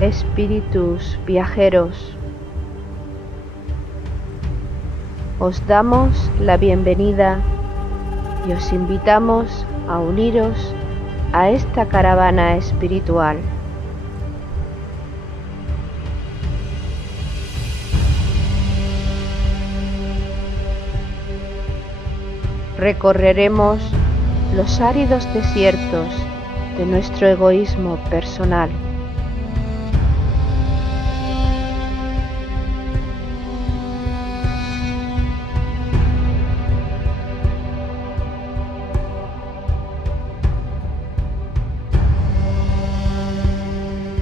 espíritus viajeros, os damos la bienvenida y os invitamos a uniros a esta caravana espiritual. Recorreremos los áridos desiertos de nuestro egoísmo personal.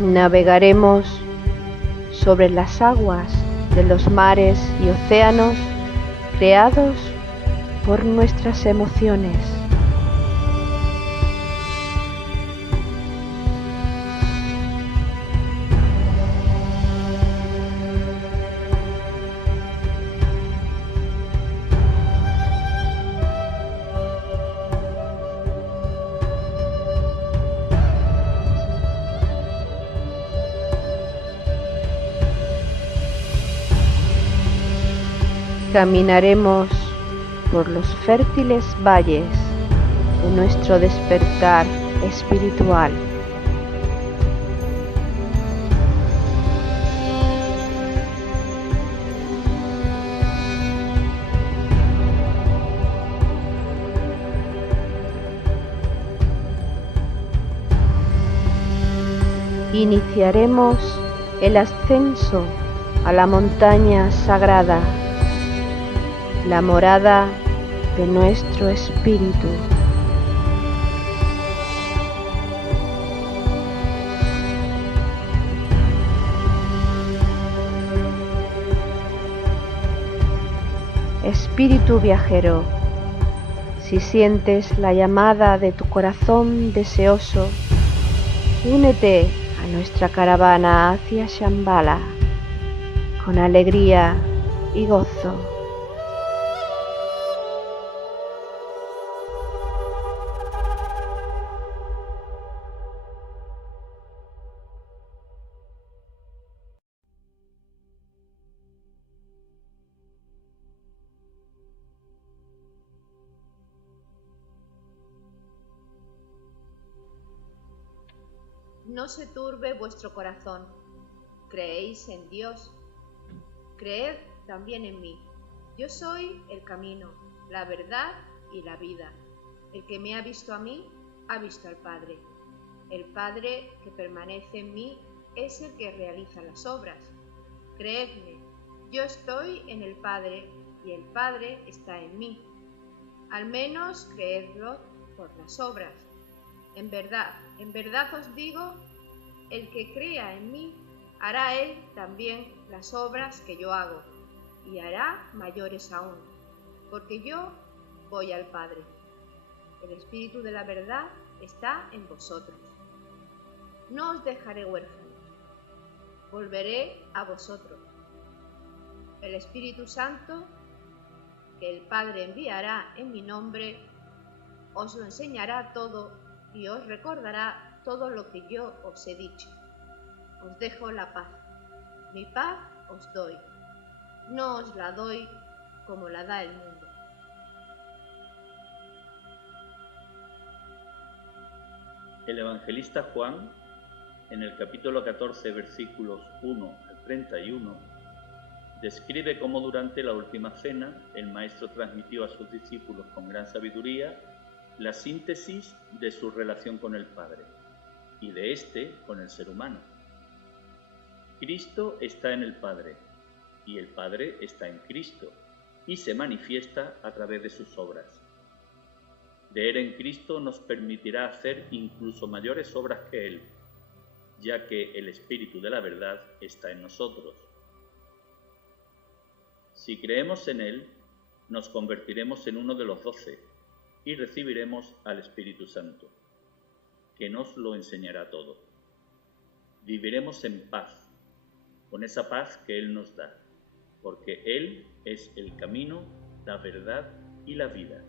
Navegaremos sobre las aguas de los mares y océanos creados por nuestras emociones. Caminaremos por los fértiles valles de nuestro despertar espiritual. Iniciaremos el ascenso a la montaña sagrada, la morada de nuestro espíritu. Espíritu viajero, si sientes la llamada de tu corazón deseoso, únete a nuestra caravana hacia Shambhala con alegría y gozo. No se turbe vuestro corazón. ¿Creéis en Dios? Creed también en mí. Yo soy el camino, la verdad y la vida. El que me ha visto a mí, ha visto al Padre. El Padre que permanece en mí es el que realiza las obras. Creedme, yo estoy en el Padre y el Padre está en mí. Al menos creedlo por las obras. En verdad os digo, el que crea en mí, hará él también las obras que yo hago, y hará mayores aún, porque yo voy al Padre. El Espíritu de la verdad está en vosotros. No os dejaré huérfanos, volveré a vosotros. El Espíritu Santo, que el Padre enviará en mi nombre, os lo enseñará todo y os recordará todo lo que yo os he dicho. Os dejo la paz. Mi paz os doy. No os la doy como la da el mundo. El evangelista Juan, en el capítulo 14, versículos 1 al 31, describe cómo durante la última cena el Maestro transmitió a sus discípulos con gran sabiduría la síntesis de su relación con el Padre y de éste con el ser humano. Cristo está en el Padre y el Padre está en Cristo y se manifiesta a través de sus obras. Creer en Cristo nos permitirá hacer incluso mayores obras que Él, ya que el Espíritu de la verdad está en nosotros. Si creemos en Él, nos convertiremos en uno de los 12 y recibiremos al Espíritu Santo, que nos lo enseñará todo. Viviremos en paz, con esa paz que Él nos da, porque Él es el camino, la verdad y la vida.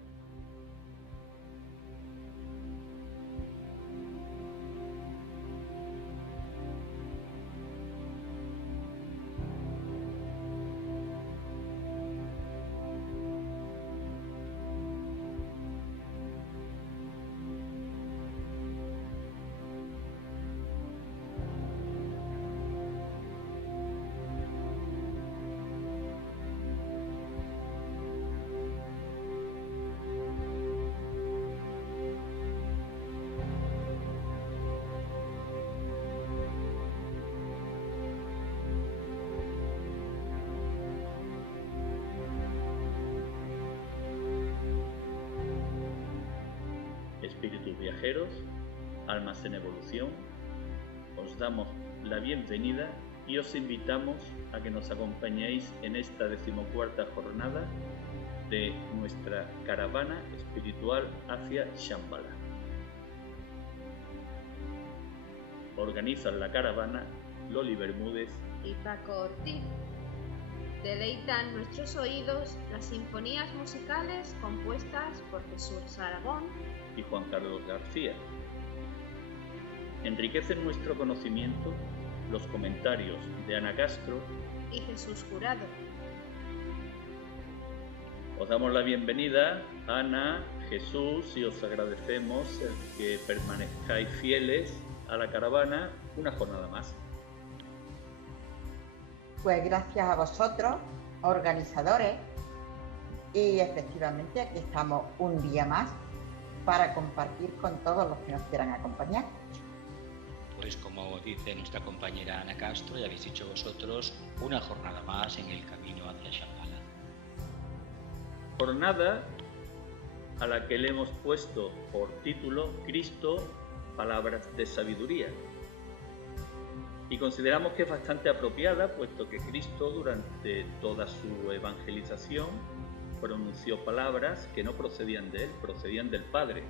viajeros, almas en evolución, os damos la bienvenida y os invitamos a que nos acompañéis en esta 14ª jornada de nuestra caravana espiritual hacia Shambhala. Organizan la caravana Loli Bermúdez y Paco Ortiz. Deleitan nuestros oídos las sinfonías musicales compuestas por Jesús Aragón y Juan Carlos García. Enriquecen nuestro conocimiento los comentarios de Ana Castro y Jesús Jurado. Os damos la bienvenida, Ana, Jesús, y os agradecemos el que permanezcáis fieles a la caravana una jornada más. Pues gracias a vosotros, organizadores, y efectivamente aquí estamos un día más para compartir con todos los que nos quieran acompañar. Pues como dice nuestra compañera Ana Castro, ya habéis dicho vosotros, una jornada más en el camino hacia Shambhala. Jornada a la que le hemos puesto por título Cristo, palabras de sabiduría. Y consideramos que es bastante apropiada, puesto que Cristo durante toda su evangelización pronunció palabras que no procedían de él, procedían del Padre.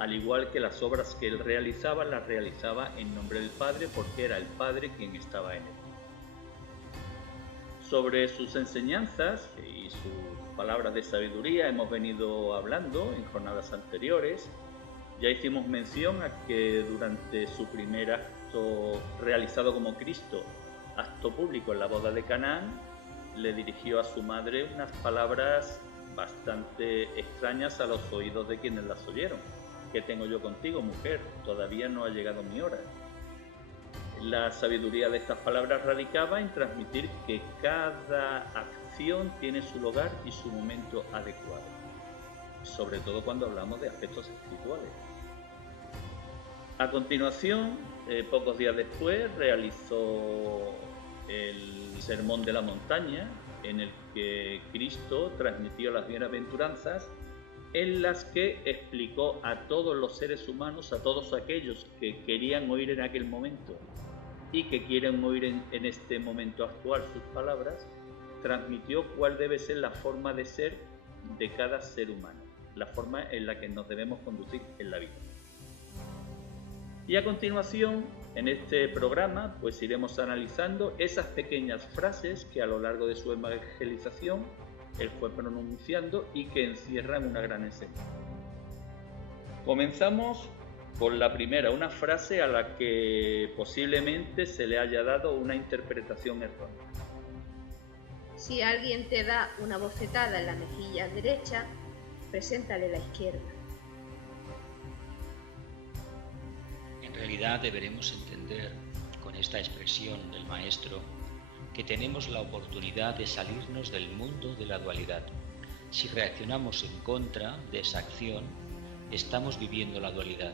Al igual que las obras que él realizaba, las realizaba en nombre del Padre, porque era el Padre quien estaba en él. Sobre sus enseñanzas y sus palabras de sabiduría hemos venido hablando en jornadas anteriores. Ya hicimos mención a que durante su primer acto realizado como Cristo, acto público en la boda de Canaán, le dirigió a su madre unas palabras bastante extrañas a los oídos de quienes las oyeron. ¿Qué tengo yo contigo, mujer? Todavía no ha llegado mi hora. La sabiduría de estas palabras radicaba en transmitir que cada acción tiene su lugar y su momento adecuado, sobre todo cuando hablamos de aspectos espirituales. A continuación, pocos días después, realizó el Sermón de la Montaña, en el que Cristo transmitió las bienaventuranzas, en las que explicó a todos los seres humanos, a todos aquellos que querían oír en aquel momento y que quieren oír en este momento actual sus palabras, transmitió cuál debe ser la forma de ser de cada ser humano, la forma en la que nos debemos conducir en la vida. Y a continuación, en este programa, pues iremos analizando esas pequeñas frases que a lo largo de su evangelización él fue pronunciando y que encierran una gran enseñanza. Comenzamos con la primera, una frase a la que posiblemente se le haya dado una interpretación errónea. Si alguien te da una bofetada en la mejilla derecha, preséntale la izquierda. En realidad deberemos entender con esta expresión del Maestro que tenemos la oportunidad de salirnos del mundo de la dualidad. Si reaccionamos en contra de esa acción, estamos viviendo la dualidad.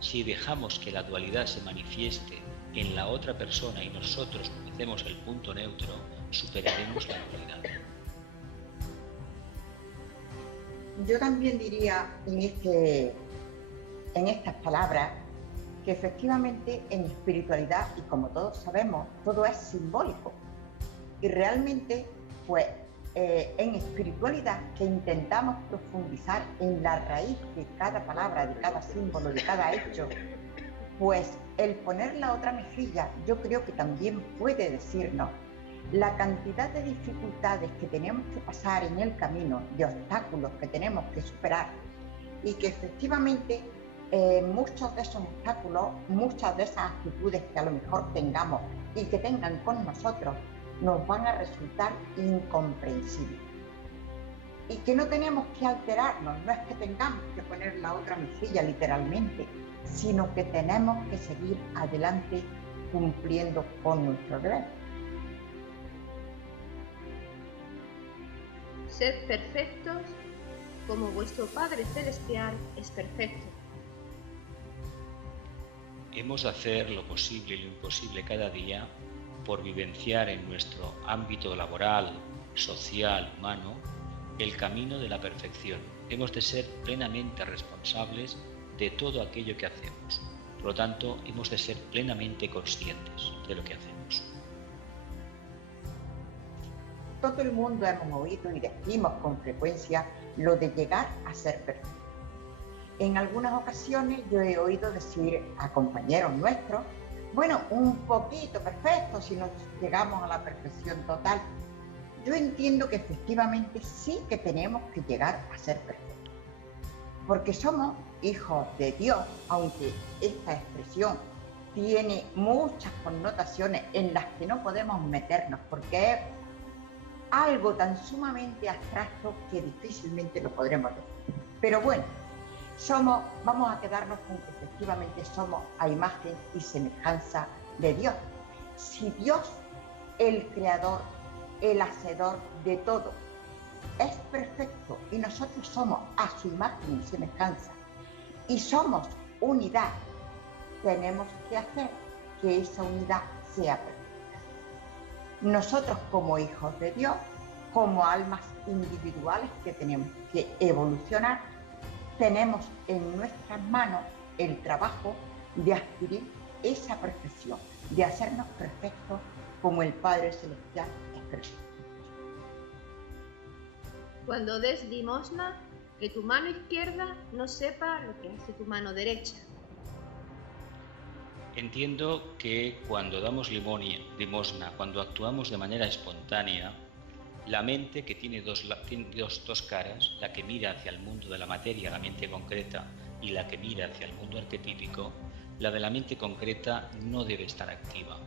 Si dejamos que la dualidad se manifieste en la otra persona y nosotros hacemos el punto neutro, superaremos la dualidad. Yo también diría en estas palabras que efectivamente en espiritualidad, y como todos sabemos, todo es simbólico. Y realmente, pues, en espiritualidad que intentamos profundizar en la raíz de cada palabra, de cada símbolo, de cada hecho, pues el poner la otra mejilla, yo creo que también puede decirnos la cantidad de dificultades que tenemos que pasar en el camino, de obstáculos que tenemos que superar, y que efectivamente muchos de esos obstáculos, muchas de esas actitudes que a lo mejor tengamos y que tengan con nosotros, nos van a resultar incomprensibles. Y que no tenemos que alterarnos, no es que tengamos que poner la otra mejilla literalmente, sino que tenemos que seguir adelante cumpliendo con nuestro deber. Sed perfectos como vuestro Padre Celestial es perfecto. Hemos de hacer lo posible y lo imposible cada día por vivenciar en nuestro ámbito laboral, social, humano, el camino de la perfección. Hemos de ser plenamente responsables de todo aquello que hacemos. Por lo tanto, hemos de ser plenamente conscientes de lo que hacemos. Todo el mundo hemos oído y decimos con frecuencia lo de llegar a ser perfecto. En algunas ocasiones yo he oído decir a compañeros nuestros, bueno, un poquito perfecto si no llegamos a la perfección total. Yo entiendo que efectivamente sí que tenemos que llegar a ser perfectos, porque somos hijos de Dios, aunque esta expresión tiene muchas connotaciones en las que no podemos meternos, porque es algo tan sumamente abstracto que difícilmente lo podremos decir. Pero bueno, vamos a quedarnos con que efectivamente somos a imagen y semejanza de Dios. Si Dios, el creador, el hacedor de todo, es perfecto y nosotros somos a su imagen y semejanza y somos unidad, tenemos que hacer que esa unidad sea perfecta. Nosotros como hijos de Dios, como almas individuales que tenemos que evolucionar, tenemos en nuestras manos el trabajo de adquirir esa perfección, de hacernos perfectos como el Padre Celestial es perfecto. Cuando des limosna, que tu mano izquierda no sepa lo que hace tu mano derecha. Entiendo que cuando damos limosna, cuando actuamos de manera espontánea, la mente, que tiene dos caras, la que mira hacia el mundo de la materia, la mente concreta, y la que mira hacia el mundo arquetípico, la de la mente concreta no debe estar activa.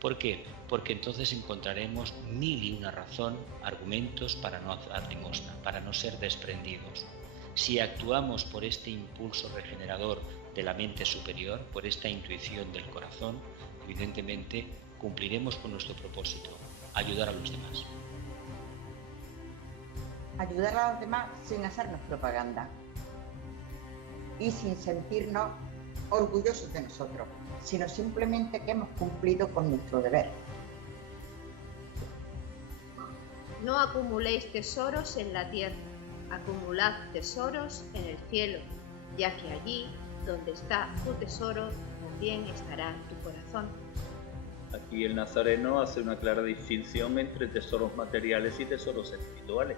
¿Por qué? Porque entonces encontraremos mil y una razón, argumentos para no dar limosna, para no ser desprendidos. Si actuamos por este impulso regenerador de la mente superior, por esta intuición del corazón, evidentemente cumpliremos con nuestro propósito, ayudar a los demás. Ayudar a los demás sin hacernos propaganda y sin sentirnos orgullosos de nosotros, sino simplemente que hemos cumplido con nuestro deber. No acumuléis tesoros en la tierra, acumulad tesoros en el cielo, ya que allí donde está tu tesoro, también estará tu corazón. Aquí el nazareno hace una clara distinción entre tesoros materiales y tesoros espirituales.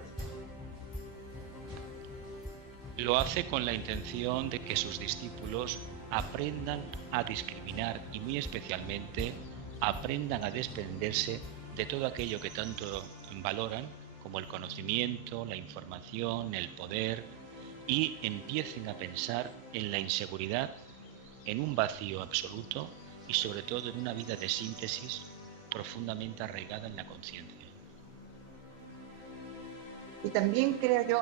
Lo hace con la intención de que sus discípulos aprendan a discriminar y muy especialmente aprendan a desprenderse de todo aquello que tanto valoran, como el conocimiento, la información, el poder, y empiecen a pensar en la inseguridad, en un vacío absoluto y sobre todo en una vida de síntesis profundamente arraigada en la conciencia. Y también creo yo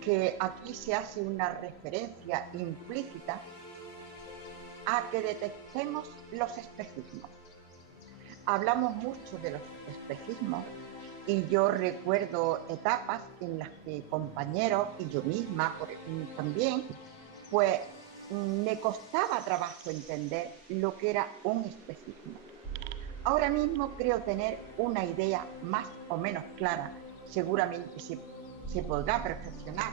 que aquí se hace una referencia implícita a que detectemos los espejismos. Hablamos mucho de los espejismos y yo recuerdo etapas en las que compañeros y yo misma también, pues me costaba trabajo entender lo que era un espejismo. Ahora mismo creo tener una idea más o menos clara, seguramente se podrá perfeccionar,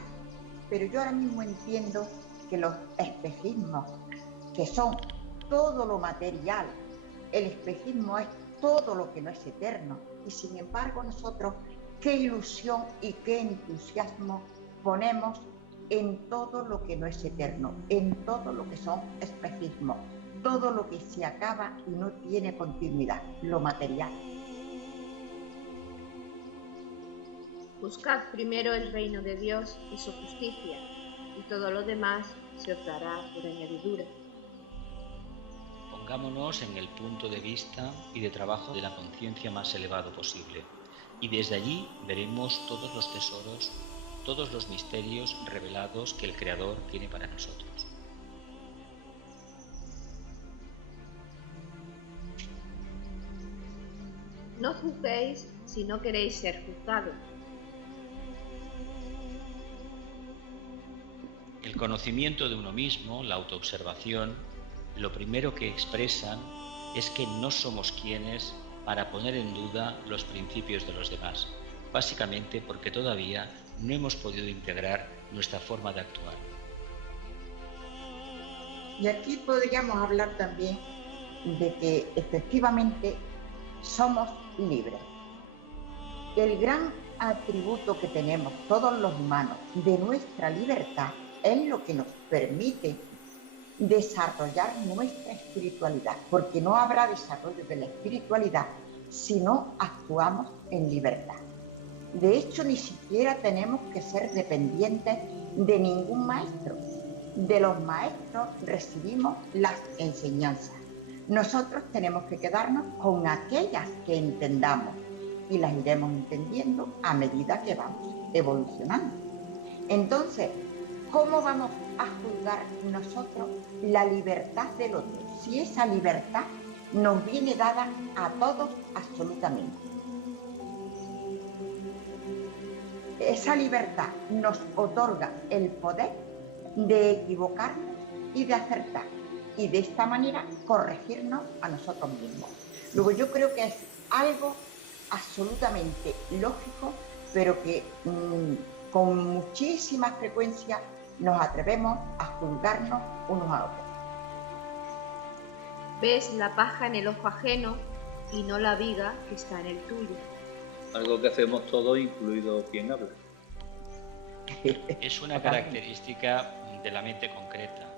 pero yo ahora mismo entiendo que los espejismos, que son todo lo material, el espejismo es todo lo que no es eterno, y sin embargo nosotros qué ilusión y qué entusiasmo ponemos en todo lo que no es eterno, en todo lo que son espejismos, todo lo que se acaba y no tiene continuidad, lo material. Buscad primero el reino de Dios y su justicia, y todo lo demás se os dará por añadidura. Pongámonos en el punto de vista y de trabajo de la conciencia más elevado posible, y desde allí veremos todos los tesoros, todos los misterios revelados que el Creador tiene para nosotros. No juzguéis si no queréis ser juzgados. El conocimiento de uno mismo, la autoobservación, lo primero que expresan es que no somos quienes para poner en duda los principios de los demás, básicamente porque todavía no hemos podido integrar nuestra forma de actuar. Y aquí podríamos hablar también de que efectivamente somos libres. El gran atributo que tenemos todos los humanos de nuestra libertad es lo que nos permite desarrollar nuestra espiritualidad, porque no habrá desarrollo de la espiritualidad si no actuamos en libertad. De hecho, ni siquiera tenemos que ser dependientes de ningún maestro. De los maestros recibimos las enseñanzas. Nosotros tenemos que quedarnos con aquellas que entendamos y las iremos entendiendo a medida que vamos evolucionando. Entonces, ¿cómo vamos a juzgar nosotros la libertad del otro si esa libertad nos viene dada a todos absolutamente? Esa libertad nos otorga el poder de equivocarnos y de acertar, y de esta manera corregirnos a nosotros mismos. Luego yo creo que es algo absolutamente lógico, pero que con muchísima frecuencia nos atrevemos a juzgarnos unos a otros. Ves la paja en el ojo ajeno y no la viga que está en el tuyo. Algo que hacemos todos, incluido quien habla. Es una característica de la mente concreta.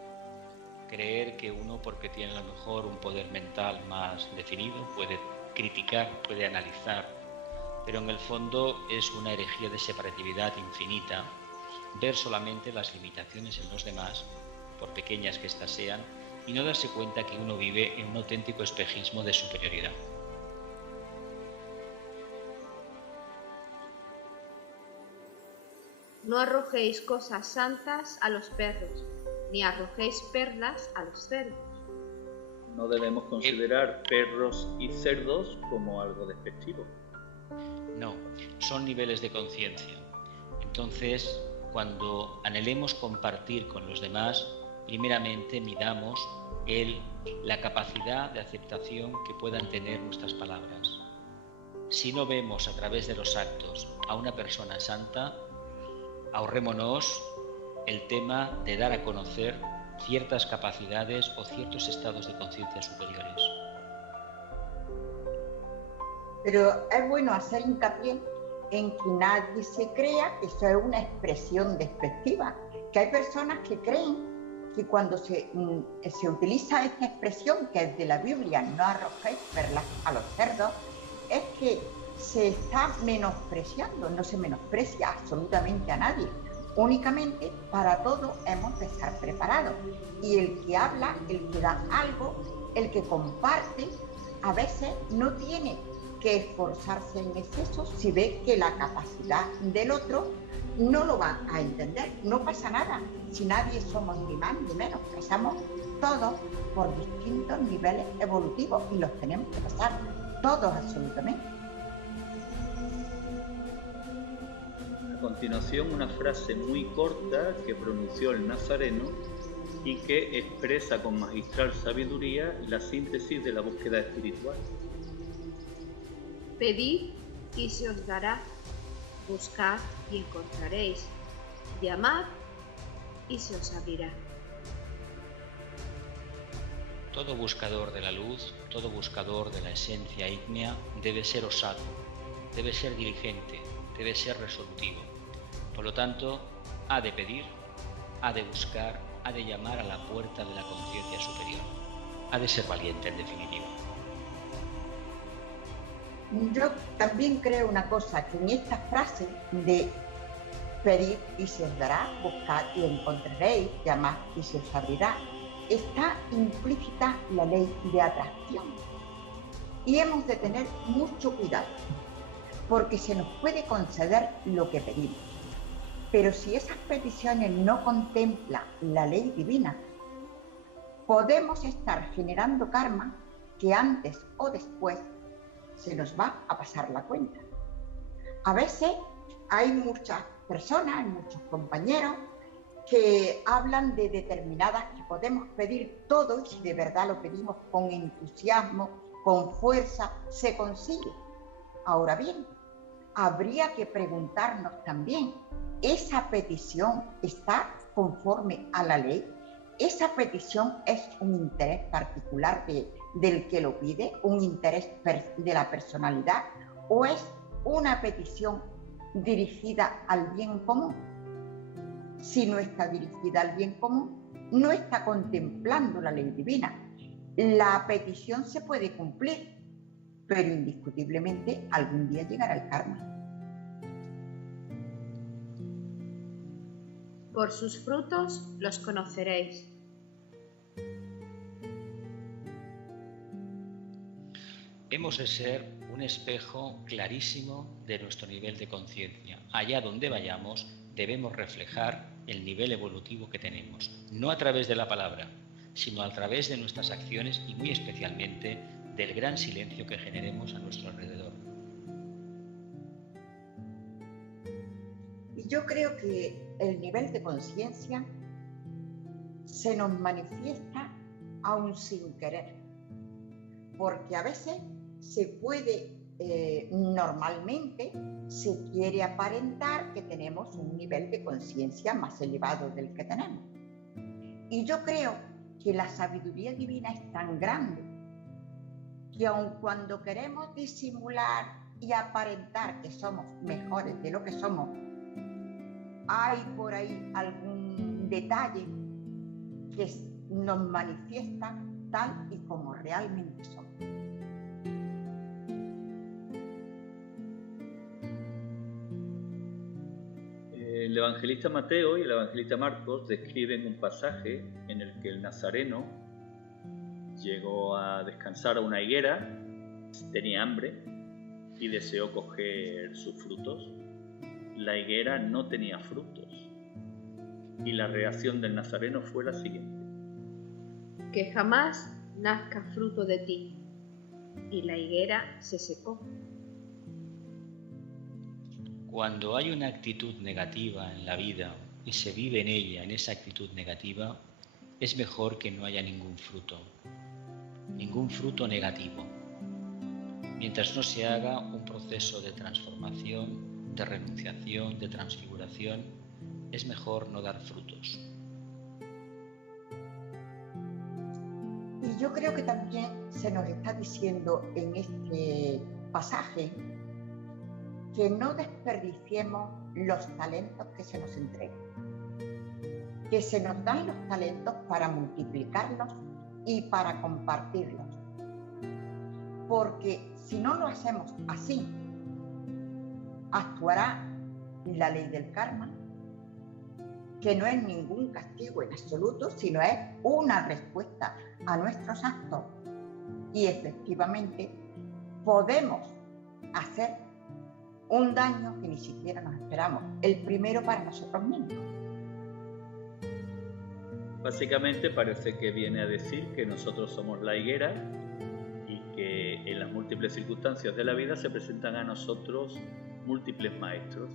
Creer que uno, porque tiene a lo mejor un poder mental más definido, puede criticar, puede analizar, pero en el fondo es una herejía de separatividad infinita, ver solamente las limitaciones en los demás, por pequeñas que éstas sean, y no darse cuenta que uno vive en un auténtico espejismo de superioridad. No arrojéis cosas santas a los perros, ni arrojéis perlas a los cerdos. No debemos considerar perros y cerdos como algo despectivo. No, son niveles de conciencia. Entonces, cuando anhelemos compartir con los demás, primeramente midamos la capacidad de aceptación que puedan tener nuestras palabras. Si no vemos a través de los actos a una persona santa, ahorrémonos el tema de dar a conocer ciertas capacidades o ciertos estados de conciencia superiores. Pero es bueno hacer hincapié en que nadie se crea que eso es una expresión despectiva, que hay personas que creen que cuando se utiliza esta expresión, que es de la Biblia, no arrojéis perlas a los cerdos, es que se está menospreciando. No se menosprecia absolutamente a nadie. Únicamente para todo hemos de estar preparados. Y el que habla, el que da algo, el que comparte, a veces no tiene que esforzarse en exceso si ve que la capacidad del otro no lo va a entender. No pasa nada. Si nadie somos ni más ni menos, pasamos todos por distintos niveles evolutivos y los tenemos que pasar todos absolutamente. A continuación, una frase muy corta que pronunció el Nazareno y que expresa con magistral sabiduría la síntesis de la búsqueda espiritual. Pedid y se os dará, buscad y encontraréis, llamad y se os abrirá. Todo buscador de la luz, todo buscador de la esencia ígnea debe ser osado, debe ser diligente, debe ser resolutivo. Por lo tanto, ha de pedir, ha de buscar, ha de llamar a la puerta de la conciencia superior. Ha de ser valiente, en definitiva. Yo también creo una cosa, que en esta frase de pedir y se os dará, buscad y encontraréis, llamad y se os abrirá, está implícita la ley de atracción. Y hemos de tener mucho cuidado, porque se nos puede conceder lo que pedimos. Pero si esas peticiones no contemplan la ley divina, podemos estar generando karma que antes o después se nos va a pasar la cuenta. A veces hay muchas personas, hay muchos compañeros que hablan de determinadas que podemos pedir todo y si de verdad lo pedimos con entusiasmo, con fuerza, se consigue. Ahora bien, habría que preguntarnos también, ¿esa petición está conforme a la ley? esa petición es un interés particular del que lo pide, un interés de la personalidad, o es una petición dirigida al bien común. Si no está dirigida al bien común, no está contemplando la ley divina. La petición se puede cumplir, pero indiscutiblemente algún día llegará el karma. Por sus frutos los conoceréis. Hemos de ser un espejo clarísimo de nuestro nivel de conciencia. Allá donde vayamos, debemos reflejar el nivel evolutivo que tenemos, no a través de la palabra, sino a través de nuestras acciones y muy especialmente del gran silencio que generemos a nuestro alrededor. Y yo creo que el nivel de conciencia se nos manifiesta aún sin querer, porque a veces se puede, normalmente se quiere aparentar que tenemos un nivel de conciencia más elevado del que tenemos. Y yo creo que la sabiduría divina es tan grande que aun cuando queremos disimular y aparentar que somos mejores de lo que somos, hay por ahí algún detalle que nos manifiesta tal y como realmente somos. El evangelista Mateo y el evangelista Marcos describen un pasaje en el que el nazareno llegó a descansar a una higuera, tenía hambre y deseó coger sus frutos. La higuera no tenía frutos y la reacción del nazareno fue la siguiente: Que jamás nazca fruto de ti. Y la higuera se secó. Cuando hay una actitud negativa en la vida y se vive en ella, en esa actitud negativa, es mejor que no haya ningún fruto negativo. Mientras no se haga un proceso de transformación, de renunciación, de transfiguración, es mejor no dar frutos. Y yo creo que también se nos está diciendo en este pasaje que no desperdiciemos los talentos que se nos entregan, que se nos dan los talentos para multiplicarlos y para compartirlos, porque si no lo hacemos así, actuará la ley del karma, que no es ningún castigo en absoluto, sino es una respuesta a nuestros actos, y efectivamente podemos hacer un daño que ni siquiera nos esperamos, el primero para nosotros mismos. Básicamente parece que viene a decir que nosotros somos la higuera y que en las múltiples circunstancias de la vida se presentan a nosotros múltiples maestros.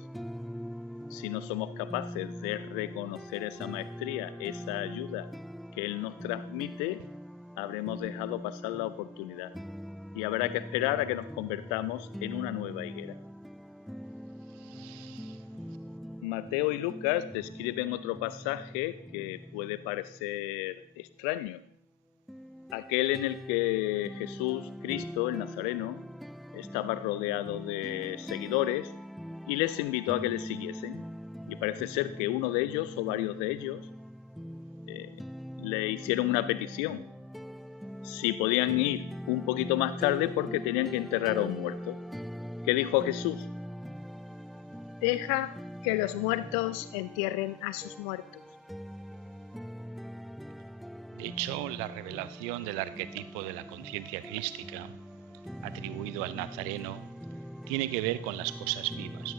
Si no somos capaces de reconocer esa maestría, esa ayuda que Él nos transmite, habremos dejado pasar la oportunidad y habrá que esperar a que nos convertamos en una nueva higuera. Mateo y Lucas describen otro pasaje que puede parecer extraño, aquel en el que Jesús, Cristo, el Nazareno, estaba rodeado de seguidores y les invitó a que le siguiesen. Y parece ser que uno de ellos, o varios de ellos, le hicieron una petición, si podían ir un poquito más tarde porque tenían que enterrar a un muerto. ¿Qué dijo Jesús? Deja que los muertos entierren a sus muertos. De hecho, la revelación del arquetipo de la conciencia crística, atribuido al Nazareno, tiene que ver con las cosas vivas.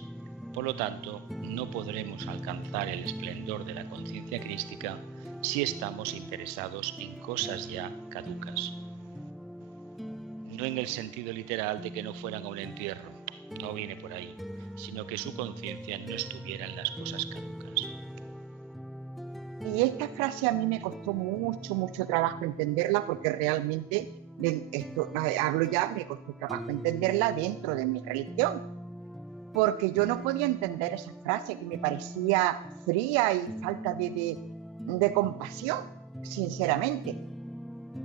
Por lo tanto, no podremos alcanzar el esplendor de la conciencia crística si estamos interesados en cosas ya caducas. No en el sentido literal de que no fueran a un entierro, no viene por ahí, sino que su conciencia no estuviera en las cosas caducas. Y esta frase a mí me costó mucho trabajo entenderla, porque realmente, me costó trabajo entenderla dentro de mi religión, porque yo no podía entender esa frase que me parecía fría y falta de compasión. sinceramente.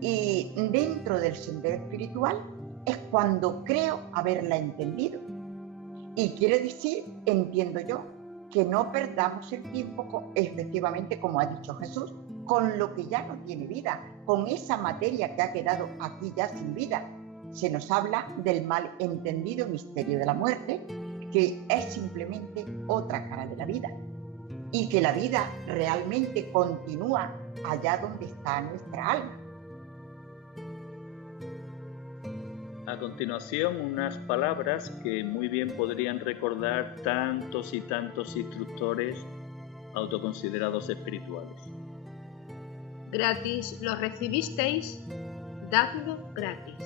Y dentro del sendero espiritual es cuando creo haberla entendido. Y quiere decir, entiendo yo, que no perdamos el tiempo, efectivamente, como ha dicho Jesús, con lo que ya no tiene vida, con esa materia que ha quedado aquí ya sin vida. Se nos habla del mal entendido misterio de la muerte, que es simplemente otra cara de la vida, y que la vida realmente continúa allá donde está nuestra alma. A continuación, unas palabras que muy bien podrían recordar tantos y tantos instructores autoconsiderados espirituales. Gratis lo recibisteis, dadlo gratis.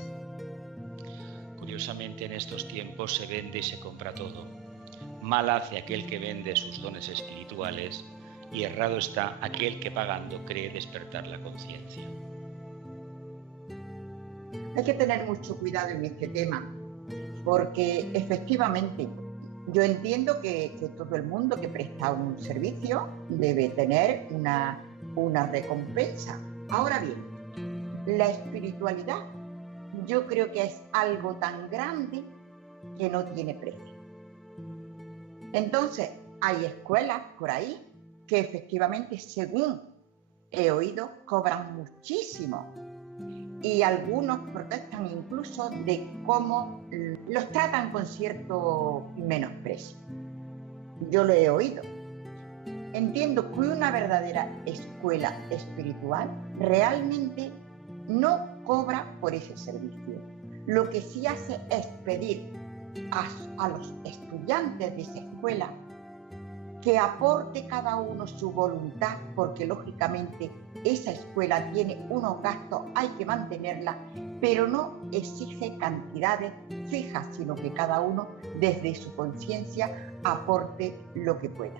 Curiosamente, en estos tiempos se vende y se compra todo. Mal hace aquel que vende sus dones espirituales y errado está aquel que pagando cree despertar la conciencia. Hay que tener mucho cuidado en este tema, porque efectivamente yo entiendo que todo el mundo que presta un servicio debe tener una recompensa. Ahora bien, la espiritualidad yo creo que es algo tan grande que no tiene precio. Entonces, hay escuelas por ahí que efectivamente, según he oído, cobran muchísimo. Y algunos protestan incluso de cómo los tratan con cierto menosprecio. Yo lo he oído. Entiendo que una verdadera escuela espiritual realmente no cobra por ese servicio. Lo que sí hace es pedir a los estudiantes de esa escuela que aporte cada uno su voluntad, porque lógicamente esa escuela tiene unos gastos, hay que mantenerla, pero no exige cantidades fijas, sino que cada uno desde su conciencia aporte lo que pueda.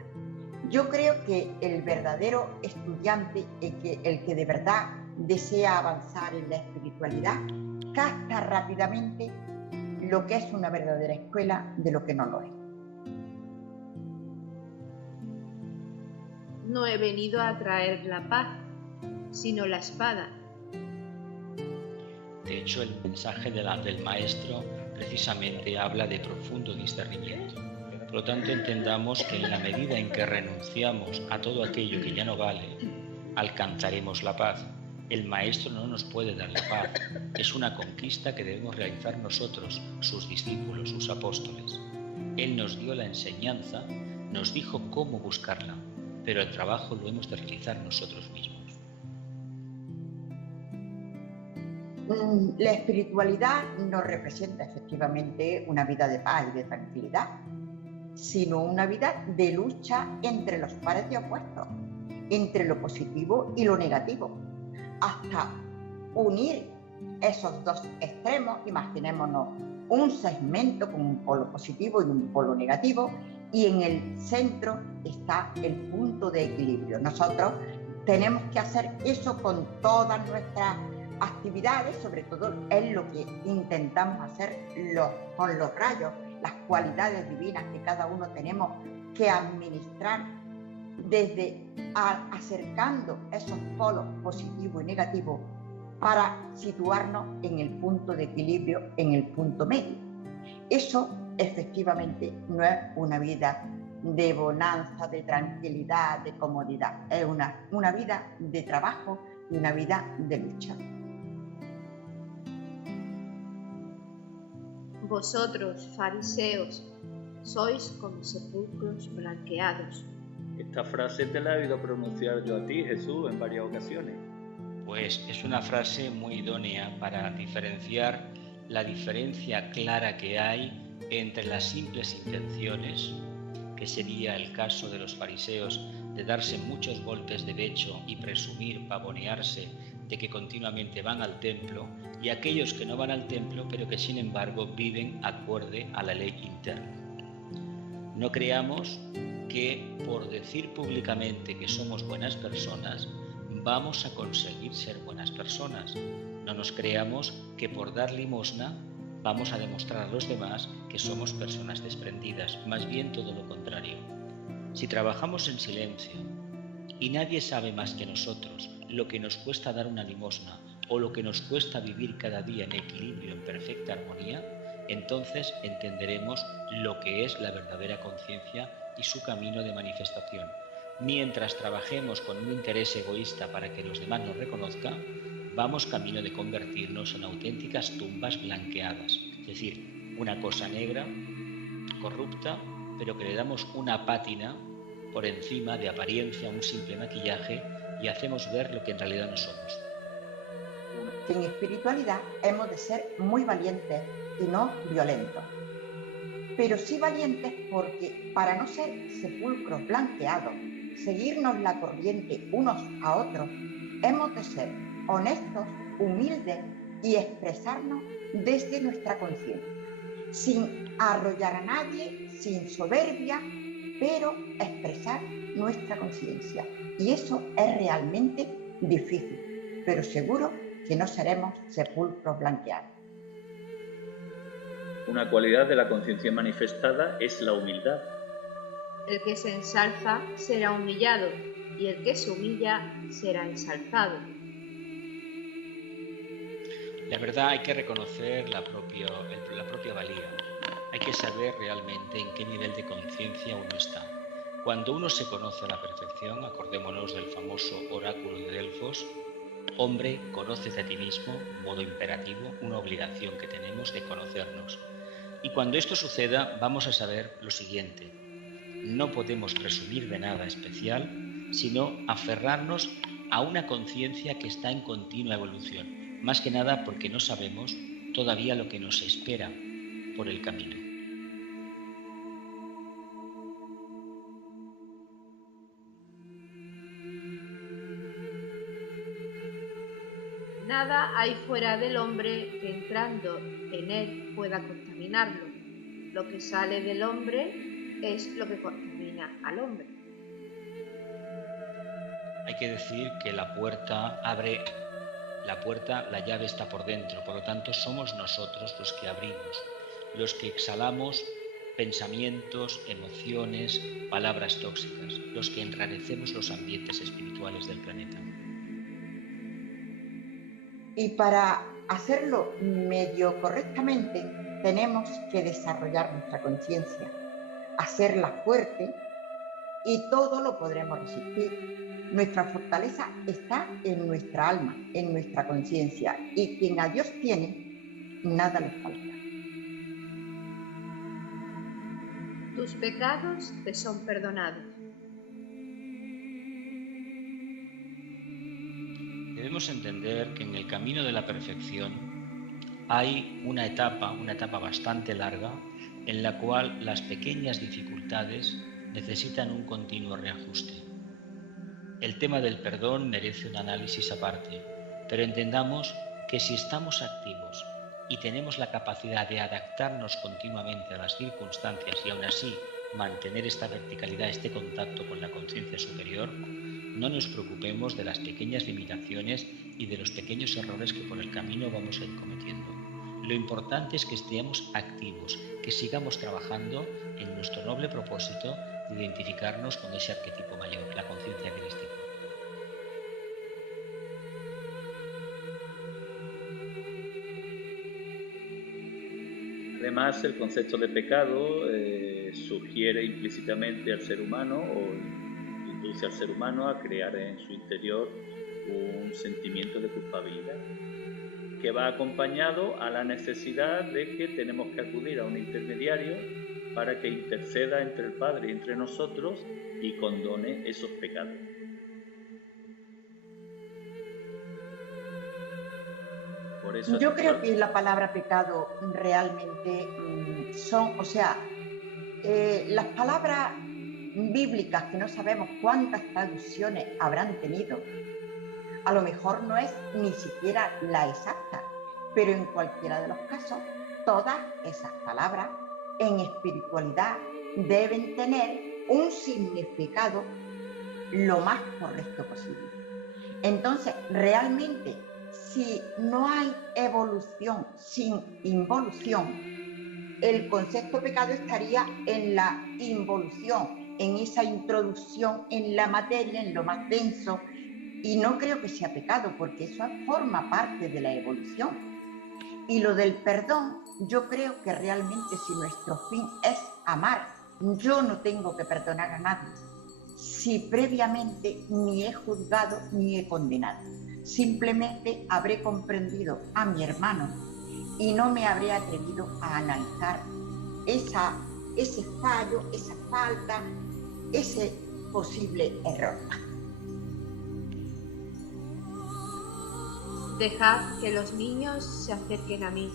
Yo creo que el verdadero estudiante, el que de verdad desea avanzar en la espiritualidad, capta rápidamente lo que es una verdadera escuela de lo que no lo es. No he venido a traer la paz, sino la espada. De hecho, el mensaje del Maestro precisamente habla de profundo discernimiento. Por lo tanto, entendamos que en la medida en que renunciamos a todo aquello que ya no vale, alcanzaremos la paz. El Maestro no nos puede dar la paz. Es una conquista que debemos realizar nosotros, sus discípulos, sus apóstoles. Él nos dio la enseñanza, nos dijo cómo buscarla, pero el trabajo lo hemos de realizar nosotros mismos. La espiritualidad no representa efectivamente una vida de paz y de tranquilidad, sino una vida de lucha entre los pares de opuestos, entre lo positivo y lo negativo, hasta unir esos dos extremos. Imaginémonos un segmento con un polo positivo y un polo negativo, y en el centro está el punto de equilibrio. Nosotros tenemos que hacer eso con todas nuestras actividades, sobre todo es lo que intentamos hacer con los rayos, las cualidades divinas que cada uno tenemos que administrar, desde acercando esos polos positivo y negativo para situarnos en el punto de equilibrio, en el punto medio. Eso efectivamente no es una vida de bonanza, de tranquilidad, de comodidad, es una vida de trabajo y una vida de lucha. Vosotros, fariseos, sois como sepulcros blanqueados. Esta frase te la he oído pronunciar yo a ti, Jesús, en varias ocasiones. Pues es una frase muy idónea para diferenciar la diferencia clara que hay entre las simples intenciones, que sería el caso de los fariseos de darse muchos golpes de pecho y presumir, pavonearse de que continuamente van al templo, y aquellos que no van al templo pero que sin embargo viven acorde a la ley interna. No creamos que por decir públicamente que somos buenas personas vamos a conseguir ser buenas personas. No nos creamos que por dar limosna vamos a demostrar a los demás que somos personas desprendidas, más bien todo lo contrario. Si trabajamos en silencio y nadie sabe más que nosotros lo que nos cuesta dar una limosna o lo que nos cuesta vivir cada día en equilibrio, en perfecta armonía, entonces entenderemos lo que es la verdadera conciencia y su camino de manifestación. Mientras trabajemos con un interés egoísta para que los demás nos reconozcan, vamos camino de convertirnos en auténticas tumbas blanqueadas, es decir, una cosa negra, corrupta, pero que le damos una pátina por encima de apariencia, un simple maquillaje, y hacemos ver lo que en realidad no somos. En espiritualidad hemos de ser muy valientes y no violentos. Pero sí valientes porque para no ser sepulcros blanqueados, seguirnos la corriente unos a otros, hemos de ser honestos, humildes y expresarnos desde nuestra conciencia, sin arrollar a nadie, sin soberbia, pero expresar nuestra conciencia. Y eso es realmente difícil, pero seguro que no seremos sepulcros blanqueados. Una cualidad de la conciencia manifestada es la humildad. El que se ensalza será humillado, y el que se humilla será ensalzado. La verdad, hay que reconocer la propia valía. Hay que saber realmente en qué nivel de conciencia uno está. Cuando uno se conoce a la perfección, acordémonos del famoso oráculo de Delfos: hombre, conócete a ti mismo, modo imperativo, una obligación que tenemos de conocernos. Y cuando esto suceda, vamos a saber lo siguiente: no podemos presumir de nada especial, sino aferrarnos a una conciencia que está en continua evolución, más que nada porque no sabemos todavía lo que nos espera por el camino. Nada hay fuera del hombre que entrando en él pueda contaminarlo. Lo que sale del hombre es lo que contamina al hombre. Hay que decir que la llave está por dentro, por lo tanto somos nosotros los que abrimos, los que exhalamos pensamientos, emociones, palabras tóxicas, los que enrarecemos los ambientes espirituales del planeta. Y para hacerlo medio correctamente, tenemos que desarrollar nuestra conciencia, hacerla fuerte, y todo lo podremos resistir. Nuestra fortaleza está en nuestra alma, en nuestra conciencia, y quien a Dios tiene, nada le falta. Tus pecados te son perdonados. Debemos entender que en el camino de la perfección hay una etapa bastante larga, en la cual las pequeñas dificultades necesitan un continuo reajuste. El tema del perdón merece un análisis aparte, pero entendamos que si estamos activos y tenemos la capacidad de adaptarnos continuamente a las circunstancias y aún así mantener esta verticalidad, este contacto con la conciencia superior, no nos preocupemos de las pequeñas limitaciones y de los pequeños errores que por el camino vamos a ir cometiendo. Lo importante es que estemos activos, que sigamos trabajando en nuestro noble propósito de identificarnos con ese arquetipo mayor, la conciencia crística. Además, el concepto de pecado sugiere implícitamente al ser humano o induce al ser humano a crear en su interior un sentimiento de culpabilidad, que va acompañado a la necesidad de que tenemos que acudir a un intermediario para que interceda entre el Padre y entre nosotros y condone esos pecados. Por eso yo creo que la palabra pecado realmente las palabras bíblicas, que no sabemos cuántas traducciones habrán tenido, a lo mejor no es ni siquiera la exacta, pero en cualquiera de los casos, todas esas palabras en espiritualidad deben tener un significado lo más correcto posible. Entonces, realmente, si no hay evolución sin involución, el concepto pecado estaría en la involución, en esa introducción en la materia, en lo más denso, Y no creo que sea pecado, porque eso forma parte de la evolución. Y lo del perdón, yo creo que realmente si nuestro fin es amar, yo no tengo que perdonar a nadie si previamente ni he juzgado ni he condenado. Simplemente habré comprendido a mi hermano y no me habré atrevido a analizar ese fallo, esa falta, ese posible error. Dejad que los niños se acerquen a mí,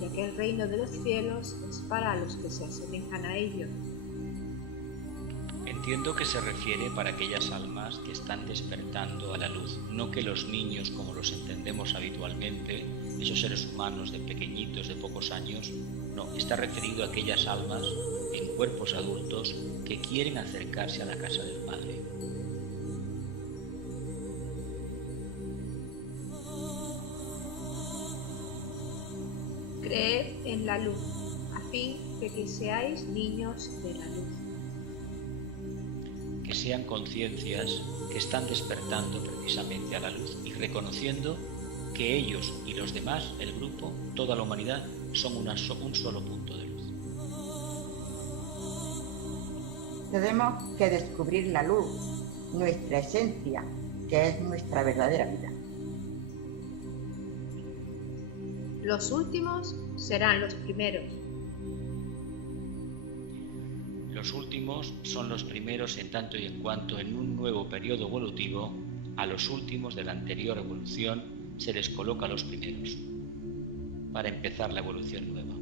ya que el reino de los cielos es para los que se asemejan a ellos. Entiendo que se refiere para aquellas almas que están despertando a la luz, no que los niños como los entendemos habitualmente, esos seres humanos de pequeñitos, de pocos años, no, está referido a aquellas almas en cuerpos adultos que quieren acercarse a la casa del Padre. Creed en la luz, a fin de que seáis niños de la luz. Que sean conciencias que están despertando precisamente a la luz y reconociendo que ellos y los demás, el grupo, toda la humanidad, son un solo punto de luz. Tenemos que descubrir la luz, nuestra esencia, que es nuestra verdadera vida. Los últimos serán los primeros. Los últimos son los primeros en tanto y en cuanto en un nuevo periodo evolutivo a los últimos de la anterior evolución se les coloca a los primeros para empezar la evolución nueva.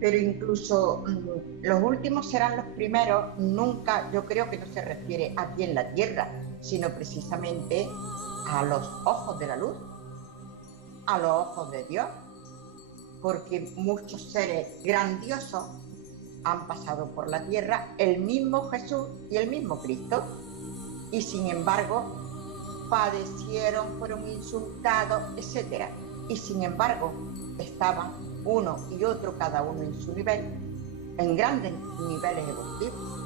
Pero incluso los últimos serán los primeros, nunca, yo creo que no se refiere aquí en la tierra, sino precisamente a los ojos de la luz, a los ojos de Dios, porque muchos seres grandiosos han pasado por la tierra, el mismo Jesús y el mismo Cristo, y sin embargo padecieron, fueron insultados, etc. Y sin embargo estaban uno y otro, cada uno en su nivel, en grandes niveles evolutivos.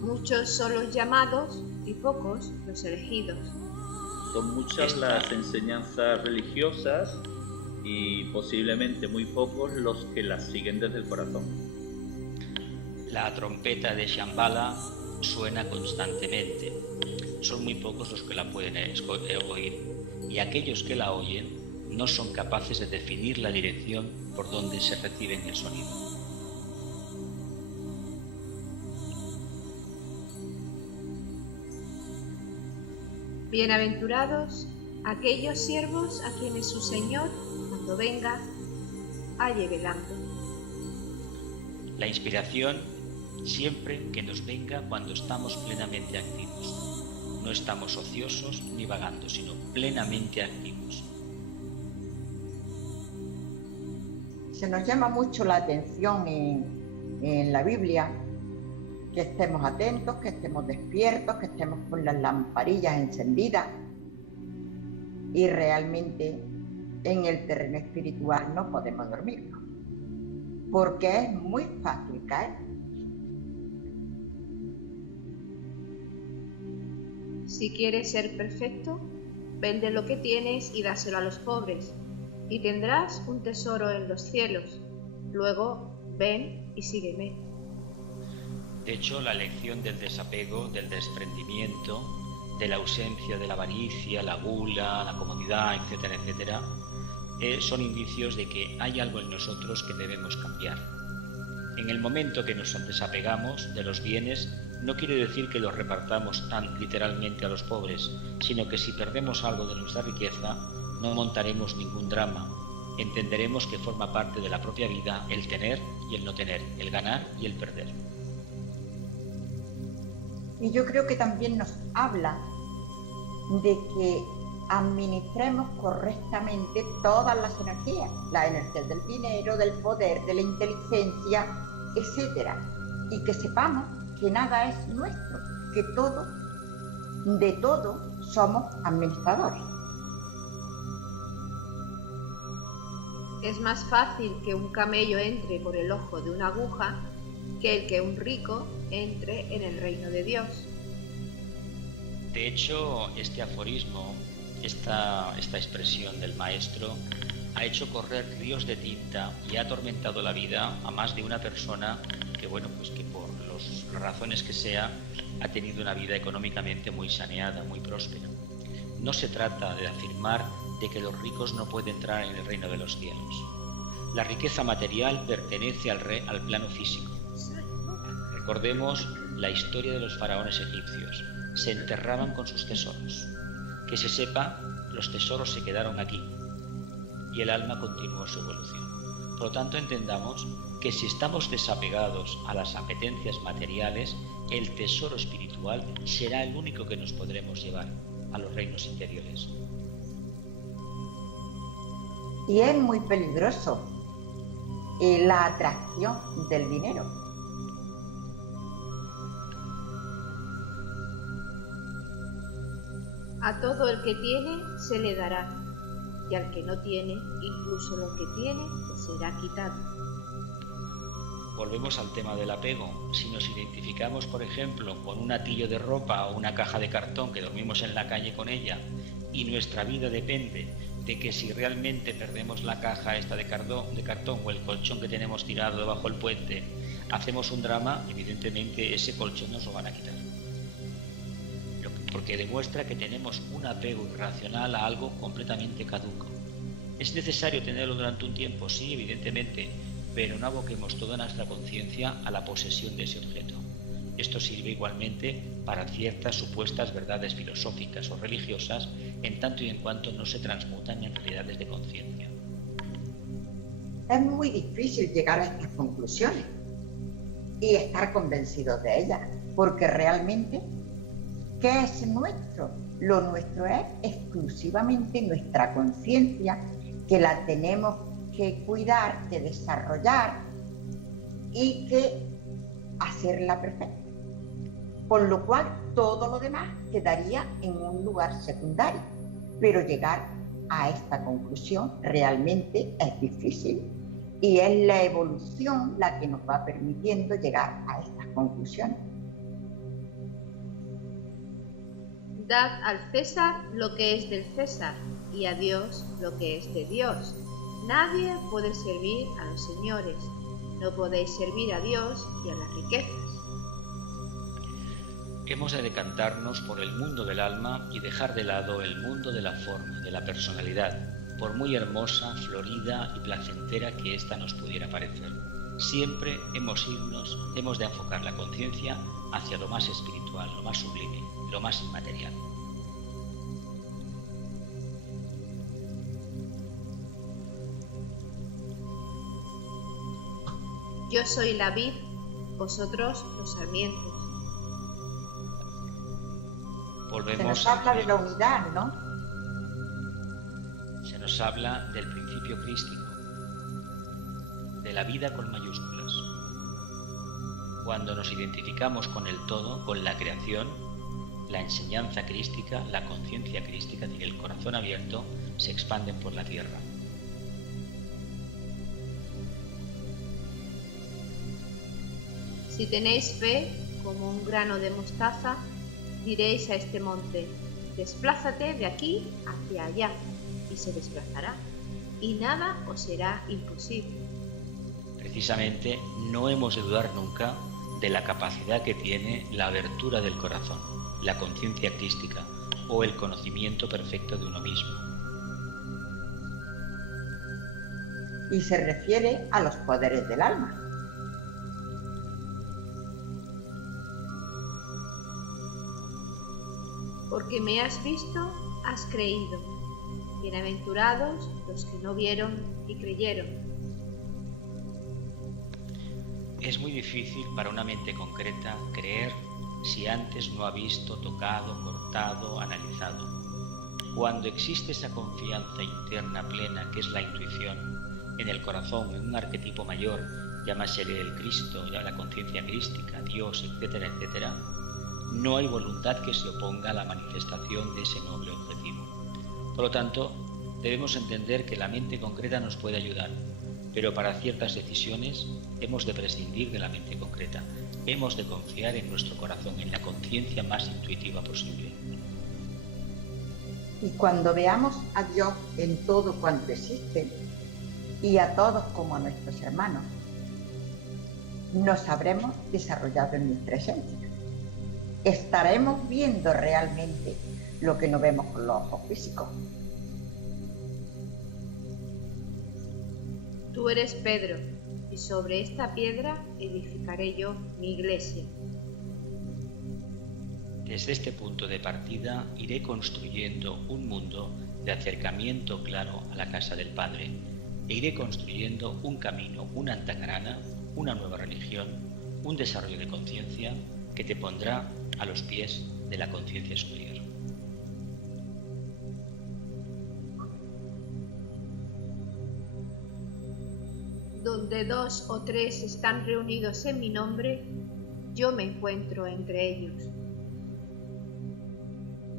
Muchos son los llamados y pocos los elegidos. Son muchas las enseñanzas religiosas y posiblemente muy pocos los que las siguen desde el corazón. La trompeta de Shambhala suena constantemente. Son muy pocos los que la pueden oír, y aquellos que la oyen no son capaces de definir la dirección por donde se reciben el sonido. Bienaventurados aquellos siervos a quienes su Señor, cuando venga, halle velando. La inspiración siempre que nos venga cuando estamos plenamente activos. No estamos ociosos ni vagando, sino plenamente activos. Se nos llama mucho la atención en la Biblia que estemos atentos, que estemos despiertos, que estemos con las lamparillas encendidas, y realmente en el terreno espiritual no podemos dormir, porque es muy fácil caer. Si quieres ser perfecto, vende lo que tienes y dáselo a los pobres, y tendrás un tesoro en los cielos. Luego, ven y sígueme. De hecho, la lección del desapego, del desprendimiento, de la ausencia de la avaricia, la gula, la comodidad, etcétera, etcétera, son indicios de que hay algo en nosotros que debemos cambiar. En el momento que nos desapegamos de los bienes, no quiere decir que los repartamos tan literalmente a los pobres, sino que si perdemos algo de nuestra riqueza, no montaremos ningún drama. Entenderemos que forma parte de la propia vida el tener y el no tener, el ganar y el perder. Y yo creo que también nos habla de que administremos correctamente todas las energías del dinero, del poder, de la inteligencia, etcétera, y que sepamos que nada es nuestro, que de todo somos administradores. Es más fácil que un camello entre por el ojo de una aguja que el que un rico entre en el reino de Dios. De hecho, este aforismo, esta expresión del maestro, ha hecho correr ríos de tinta y ha atormentado la vida a más de una persona que, bueno, pues que por las razones que sea, ha tenido una vida económicamente muy saneada, muy próspera. No se trata de afirmar de que los ricos no pueden entrar en el reino de los cielos. La riqueza material pertenece al plano físico. Recordemos la historia de los faraones egipcios. Se enterraban con sus tesoros. Que se sepa, los tesoros se quedaron aquí y el alma continuó su evolución. Por lo tanto, entendamos que si estamos desapegados a las apetencias materiales, el tesoro espiritual será el único que nos podremos llevar a los reinos interiores. Y es muy peligroso la atracción del dinero. A todo el que tiene se le dará, y al que no tiene, incluso lo que tiene, le será quitado. Volvemos al tema del apego. Si nos identificamos, por ejemplo, con un atillo de ropa o una caja de cartón que dormimos en la calle con ella, y nuestra vida depende de que si realmente perdemos la caja esta de cartón o el colchón que tenemos tirado debajo del puente, hacemos un drama, evidentemente ese colchón nos lo van a quitar. Porque demuestra que tenemos un apego irracional a algo completamente caduco. ¿Es necesario tenerlo durante un tiempo? Sí, evidentemente, pero no aboquemos toda nuestra conciencia a la posesión de ese objeto. Esto sirve igualmente para ciertas supuestas verdades filosóficas o religiosas, en tanto y en cuanto no se transmutan en realidades de conciencia. Es muy difícil llegar a estas conclusiones y estar convencidos de ellas, porque realmente, ¿qué es nuestro? Lo nuestro es exclusivamente nuestra conciencia, que la tenemos que cuidar, que desarrollar y que hacerla perfecta. Con lo cual, todo lo demás quedaría en un lugar secundario. Pero llegar a esta conclusión realmente es difícil y es la evolución la que nos va permitiendo llegar a estas conclusiones. Dad al César lo que es del César y a Dios lo que es de Dios. Nadie puede servir a los señores. No podéis servir a Dios y a las riquezas. Hemos de decantarnos por el mundo del alma y dejar de lado el mundo de la forma, de la personalidad, por muy hermosa, florida y placentera que ésta nos pudiera parecer. Siempre hemos de enfocar la conciencia hacia lo más espiritual, lo más sublime, lo más inmaterial. Yo soy la vid, vosotros los sarmientos. Volvemos. Se nos habla de la unidad, ¿no? Se nos habla del principio crístico, de la vida con mayúsculas. Cuando nos identificamos con el todo, con la creación, la enseñanza crística, la conciencia crística y el corazón abierto se expanden por la tierra. Si tenéis fe como un grano de mostaza, diréis a este monte, desplázate de aquí hacia allá, y se desplazará, y nada os será imposible. Precisamente no hemos de dudar nunca de la capacidad que tiene la abertura del corazón, la conciencia crística o el conocimiento perfecto de uno mismo. Y se refiere a los poderes del alma. Porque me has visto, has creído. Bienaventurados los que no vieron y creyeron. Es muy difícil para una mente concreta creer si antes no ha visto, tocado, cortado, analizado. Cuando existe esa confianza interna plena que es la intuición, en el corazón, en un arquetipo mayor, llámasele el Cristo, la conciencia crística, Dios, etcétera, etcétera, no hay voluntad que se oponga a la manifestación de ese noble objetivo. Por lo tanto, debemos entender que la mente concreta nos puede ayudar, pero para ciertas decisiones hemos de prescindir de la mente concreta. Hemos de confiar en nuestro corazón, en la conciencia más intuitiva posible. Y cuando veamos a Dios en todo cuanto existe y a todos como a nuestros hermanos, nos habremos desarrollado en nuestra esencia. Estaremos viendo realmente lo que no vemos con los ojos físicos. Tú eres Pedro, y sobre esta piedra edificaré yo mi iglesia. Desde este punto de partida iré construyendo un mundo de acercamiento claro a la casa del Padre, e iré construyendo un camino, una antacarana, una nueva religión, un desarrollo de conciencia que te pondrá a los pies de la conciencia superior. Donde 2 o 3 están reunidos en mi nombre, yo me encuentro entre ellos.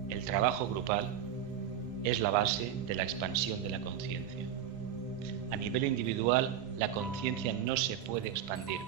El trabajo grupal es la base de la expansión de la conciencia. A nivel individual, la conciencia no se puede expandir,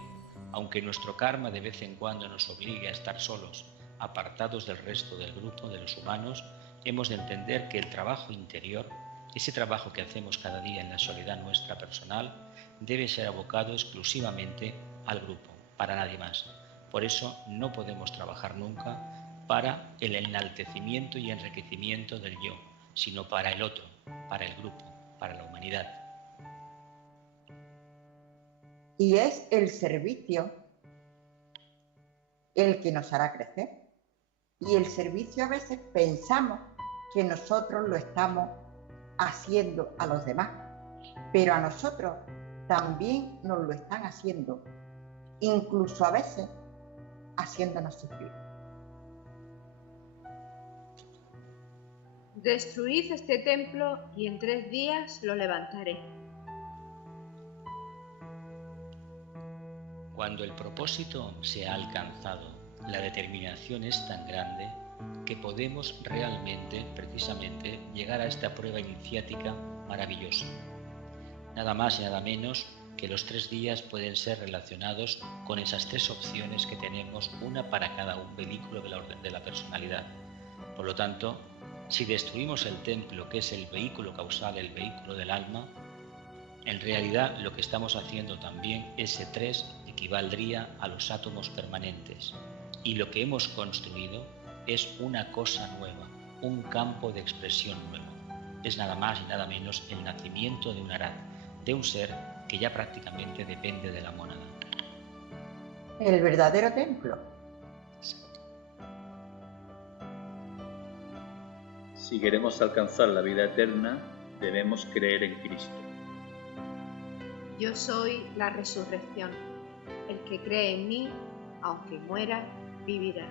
aunque nuestro karma de vez en cuando nos obligue a estar solos, apartados del resto del grupo de los humanos. Hemos de entender que el trabajo interior, ese trabajo que hacemos cada día en la soledad nuestra personal, debe ser abocado exclusivamente al grupo, para nadie más. Por eso no podemos trabajar nunca para el enaltecimiento y enriquecimiento del yo, sino para el otro, para el grupo, para la humanidad. Y es el servicio el que nos hará crecer. Y el servicio a veces pensamos que nosotros lo estamos haciendo a los demás, pero a nosotros también nos lo están haciendo, incluso a veces haciéndonos sufrir. Destruid este templo y en 3 días lo levantaré. Cuando el propósito se ha alcanzado, la determinación es tan grande que podemos realmente, precisamente, llegar a esta prueba iniciática maravillosa. Nada más y nada menos que los 3 días pueden ser relacionados con esas 3 opciones que tenemos, una para cada un vehículo del orden de la personalidad. Por lo tanto, si destruimos el templo, que es el vehículo causal, el vehículo del alma, en realidad lo que estamos haciendo también, ese 3 equivaldría a los átomos permanentes. Y lo que hemos construido es una cosa nueva, un campo de expresión nuevo. Es nada más y nada menos el nacimiento de un Arhat, de un ser que ya prácticamente depende de la mónada. El verdadero templo. Si queremos alcanzar la vida eterna, debemos creer en Cristo. Yo soy la resurrección. El que cree en mí, aunque muera, vivirá.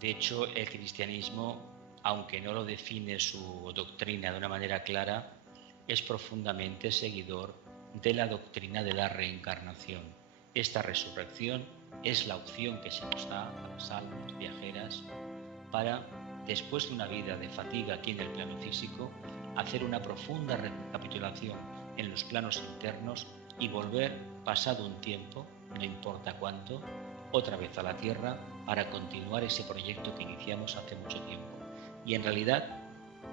De hecho, el cristianismo, aunque no lo define su doctrina de una manera clara, es profundamente seguidor de la doctrina de la reencarnación. Esta resurrección es la opción que se nos da a las almas viajeras para, después de una vida de fatiga aquí en el plano físico, hacer una profunda recapitulación en los planos internos y volver, pasado un tiempo, no importa cuánto, otra vez a la Tierra para continuar ese proyecto que iniciamos hace mucho tiempo. Y en realidad,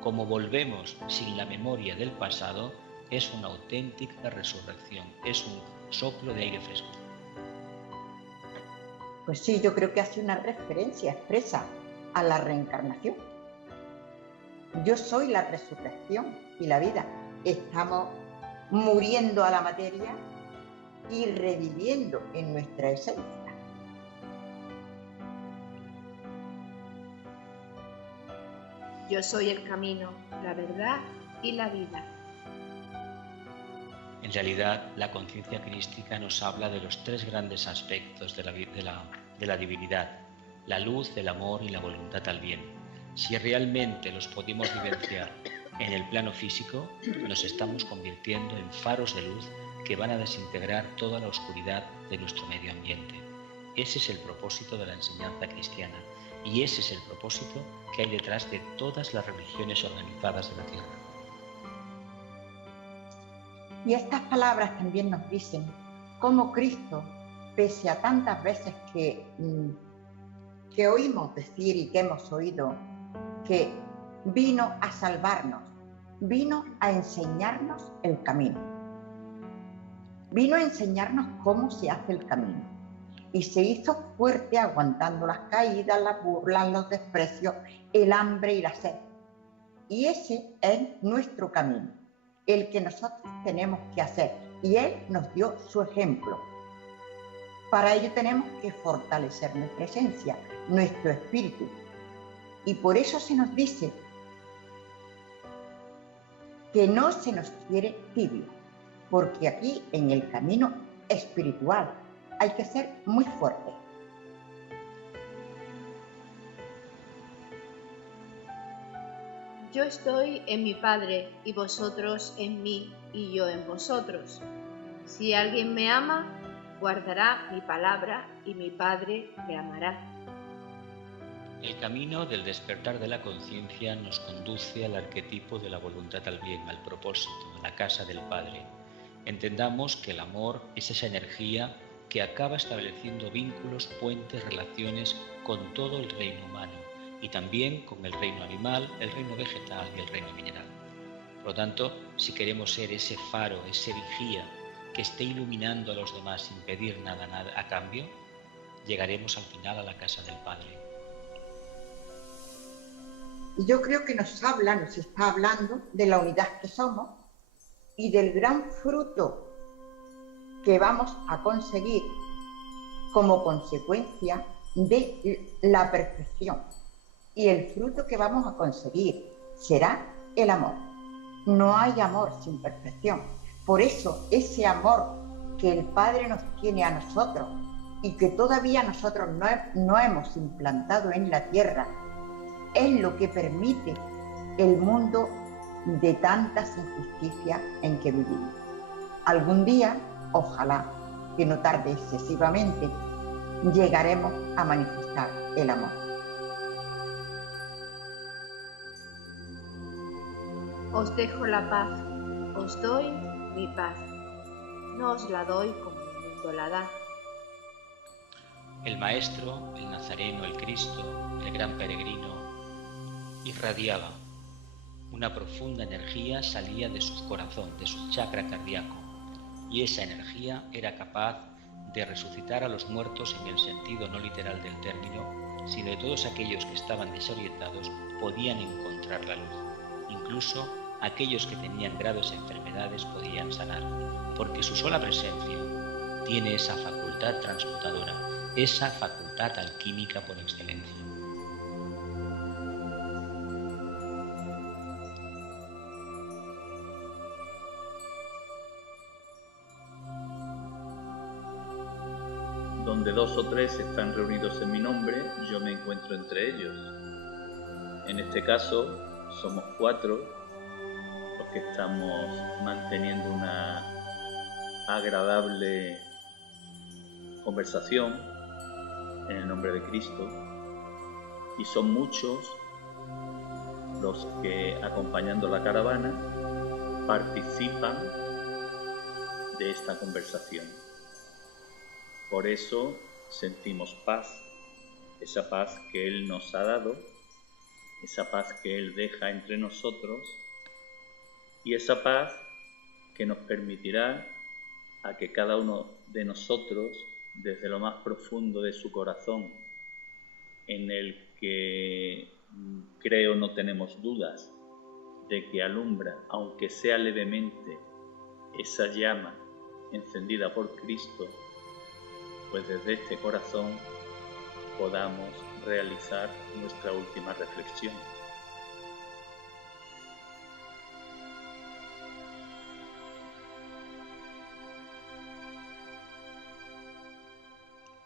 como volvemos sin la memoria del pasado, es una auténtica resurrección, es un soplo de aire fresco. Pues sí, yo creo que hace una referencia expresa a la reencarnación. Yo soy la resurrección y la vida. Estamos muriendo a la materia y reviviendo en nuestra esencia. Yo soy el camino, la verdad y la vida. En realidad, la conciencia crística nos habla de los 3 grandes aspectos de la divinidad: la luz, el amor y la voluntad al bien. Si realmente los podemos vivenciar en el plano físico, nos estamos convirtiendo en faros de luz que van a desintegrar toda la oscuridad de nuestro medio ambiente. Ese es el propósito de la enseñanza cristiana y ese es el propósito que hay detrás de todas las religiones organizadas de la Tierra. Y estas palabras también nos dicen cómo Cristo, pese a tantas veces que oímos decir y que hemos oído que vino a salvarnos, vino a enseñarnos el camino. Vino a enseñarnos cómo se hace el camino. Y se hizo fuerte aguantando las caídas, las burlas, los desprecios, el hambre y la sed. Y ese es nuestro camino, el que nosotros tenemos que hacer. Y Él nos dio su ejemplo. Para ello tenemos que fortalecer nuestra esencia, nuestro espíritu. Y por eso se nos dice que no se nos quiere tibio, porque aquí en el camino espiritual hay que ser muy fuerte. Yo estoy en mi Padre y vosotros en mí y yo en vosotros. Si alguien me ama, guardará mi palabra y mi Padre le amará. El camino del despertar de la conciencia nos conduce al arquetipo de la voluntad al bien, al propósito, a la casa del Padre. Entendamos que el amor es esa energía que acaba estableciendo vínculos, puentes, relaciones con todo el reino humano y también con el reino animal, el reino vegetal y el reino mineral. Por lo tanto, si queremos ser ese faro, ese vigía que esté iluminando a los demás sin pedir nada a cambio, llegaremos al final a la casa del Padre. Y yo creo que nos está hablando de la unidad que somos y del gran fruto que vamos a conseguir como consecuencia de la perfección. Y el fruto que vamos a conseguir será el amor. No hay amor sin perfección. Por eso ese amor que el Padre nos tiene a nosotros y que todavía nosotros no hemos implantado en la tierra, es lo que permite el mundo de tantas injusticias en que vivimos. Algún día, ojalá que no tarde excesivamente, llegaremos a manifestar el amor. Os dejo la paz, os doy mi paz. No os la doy como el mundo la da. El Maestro, el Nazareno, el Cristo, el gran peregrino, irradiaba. Una profunda energía salía de su corazón, de su chakra cardíaco, y esa energía era capaz de resucitar a los muertos en el sentido no literal del término, sino de todos aquellos que estaban desorientados podían encontrar la luz. Incluso aquellos que tenían graves enfermedades podían sanar, porque su sola presencia tiene esa facultad transmutadora, esa facultad alquímica por excelencia. Donde 2 o 3 están reunidos en mi nombre, yo me encuentro entre ellos. En este caso, somos 4 los que estamos manteniendo una agradable conversación en el nombre de Cristo, y son muchos los que, acompañando la caravana, participan de esta conversación. Por eso sentimos paz, esa paz que Él nos ha dado, esa paz que Él deja entre nosotros, y esa paz que nos permitirá a que cada uno de nosotros, desde lo más profundo de su corazón, en el que creo no tenemos dudas de que alumbra, aunque sea levemente, esa llama encendida por Cristo, pues desde este corazón podamos realizar nuestra última reflexión.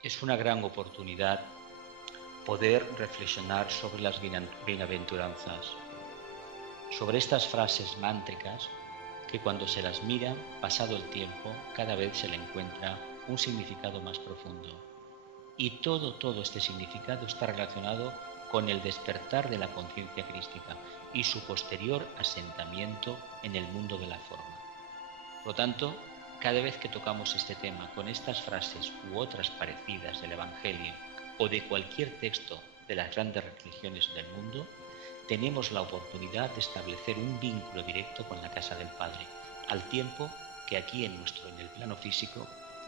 Es una gran oportunidad poder reflexionar sobre las bienaventuranzas, sobre estas frases mántricas que cuando se las mira, pasado el tiempo, cada vez se le encuentra un significado más profundo. Y todo este significado está relacionado con el despertar de la conciencia crística y su posterior asentamiento en el mundo de la forma. Por lo tanto, Cada vez que tocamos este tema con estas frases u otras parecidas del Evangelio o de cualquier texto de las grandes religiones del mundo, tenemos la oportunidad de establecer un vínculo directo con la casa del Padre, al tiempo que aquí en el plano físico,